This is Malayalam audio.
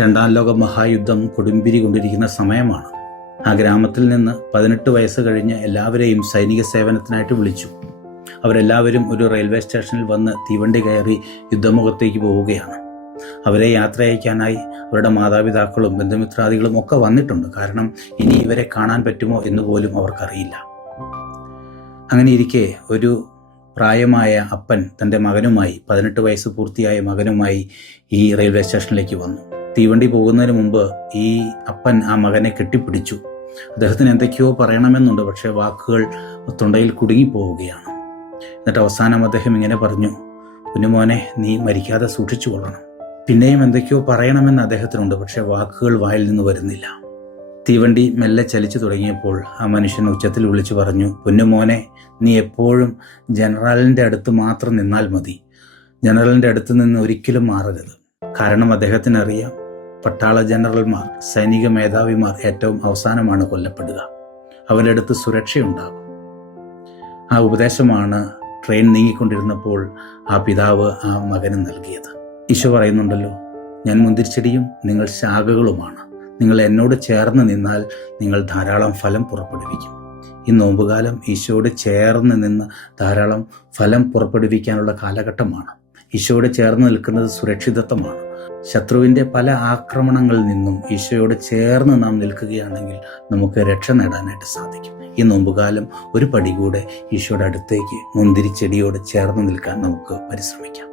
രണ്ടാം ലോക മഹായുദ്ധം കൊടുമ്പിരി കൊണ്ടിരിക്കുന്ന സമയമാണ്. ആ ഗ്രാമത്തിൽ നിന്ന് 18 വയസ്സ് കഴിഞ്ഞ് എല്ലാവരെയും സൈനിക സേവനത്തിനായിട്ട് വിളിച്ചു. അവരെല്ലാവരും ഒരു റെയിൽവേ സ്റ്റേഷനിൽ വന്ന് തീവണ്ടി കയറി യുദ്ധമുഖത്തേക്ക് പോവുകയാണ്. അവരെ യാത്രയയക്കാനായി അവരുടെ മാതാപിതാക്കളും ബന്ധുമിത്രാദികളും ഒക്കെ വന്നിട്ടുണ്ട്. കാരണം ഇനി ഇവരെ കാണാൻ പറ്റുമോ എന്ന് പോലും അവർക്കറിയില്ല. അങ്ങനെ ഇരിക്കെ ഒരു പ്രായമായ അപ്പൻ തൻ്റെ മകനുമായി 18 വയസ്സ് പൂർത്തിയായ മകനുമായി ഈ റെയിൽവേ സ്റ്റേഷനിലേക്ക് വന്നു. തീവണ്ടി പോകുന്നതിന് മുമ്പ് ഈ അപ്പൻ ആ മകനെ കെട്ടിപ്പിടിച്ചു. അദ്ദേഹത്തിന് എന്തൊക്കെയോ പറയണമെന്നുണ്ട്, പക്ഷേ വാക്കുകൾ തൊണ്ടയിൽ കുടുങ്ങിപ്പോവുകയാണ്. എന്നിട്ട് അവസാനം അദ്ദേഹം ഇങ്ങനെ പറഞ്ഞു, കുഞ്ഞുമോനെ, നീ മരിക്കാതെ സൂക്ഷിച്ചു കൊള്ളണം. പിന്നെയും എന്തൊക്കെയോ പറയണമെന്ന് അദ്ദേഹത്തിനുണ്ട്, പക്ഷേ വാക്കുകൾ വായിൽ നിന്ന് വരുന്നില്ല. തീവണ്ടി മെല്ലെ ചലിച്ചു തുടങ്ങിയപ്പോൾ ആ മനുഷ്യൻ ഉച്ചത്തിൽ വിളിച്ചു പറഞ്ഞു, കുഞ്ഞുമോനെ, നീ എപ്പോഴും ജനറലിൻ്റെ അടുത്ത് മാത്രം നിന്നാൽ മതി. ജനറലിൻ്റെ അടുത്ത് നിന്ന് ഒരിക്കലും മാറരുത്. കാരണം അദ്ദേഹത്തിന് അറിയാം, പട്ടാള ജനറൽമാർ, സൈനിക മേധാവിമാർ ഏറ്റവും അവസാനമാണ് കൊല്ലപ്പെടുക. അവരുടെ അടുത്ത് സുരക്ഷയുണ്ടാകും. ആ ഉപദേശമാണ് ട്രെയിൻ നീങ്ങിക്കൊണ്ടിരുന്നപ്പോൾ ആ പിതാവ് ആ മകന് നൽകിയത്. ഈശോ പറയുന്നുണ്ടല്ലോ, ഞാൻ മുന്തിരിച്ചെടിയും നിങ്ങൾ ശാഖകളുമാണ്. നിങ്ങൾ എന്നോട് ചേർന്ന് നിന്നാൽ നിങ്ങൾ ധാരാളം ഫലം പുറപ്പെടുവിക്കും. ഈ നോമ്പുകാലം ഈശോയോട് ചേർന്ന് നിന്ന് ധാരാളം ഫലം പുറപ്പെടുവിക്കാനുള്ള കാലഘട്ടമാണ്. ഈശോയോട് ചേർന്ന് നിൽക്കുന്നത് സുരക്ഷിതത്വമാണ്. ശത്രുവിൻ്റെ പല ആക്രമണങ്ങളിൽ നിന്നും ഈശോയോട് ചേർന്ന് നാം നിൽക്കുകയാണെങ്കിൽ നമുക്ക് രക്ഷ നേടാനായിട്ട് സാധിക്കും. ഈ നോമ്പുകാലം ഒരു പടി കൂടെ ഈശോയുടെ അടുത്തേക്ക് മുന്തിരിച്ചെടിയോട് ചേർന്ന് നിൽക്കാൻ നമുക്ക് പരിശ്രമിക്കാം.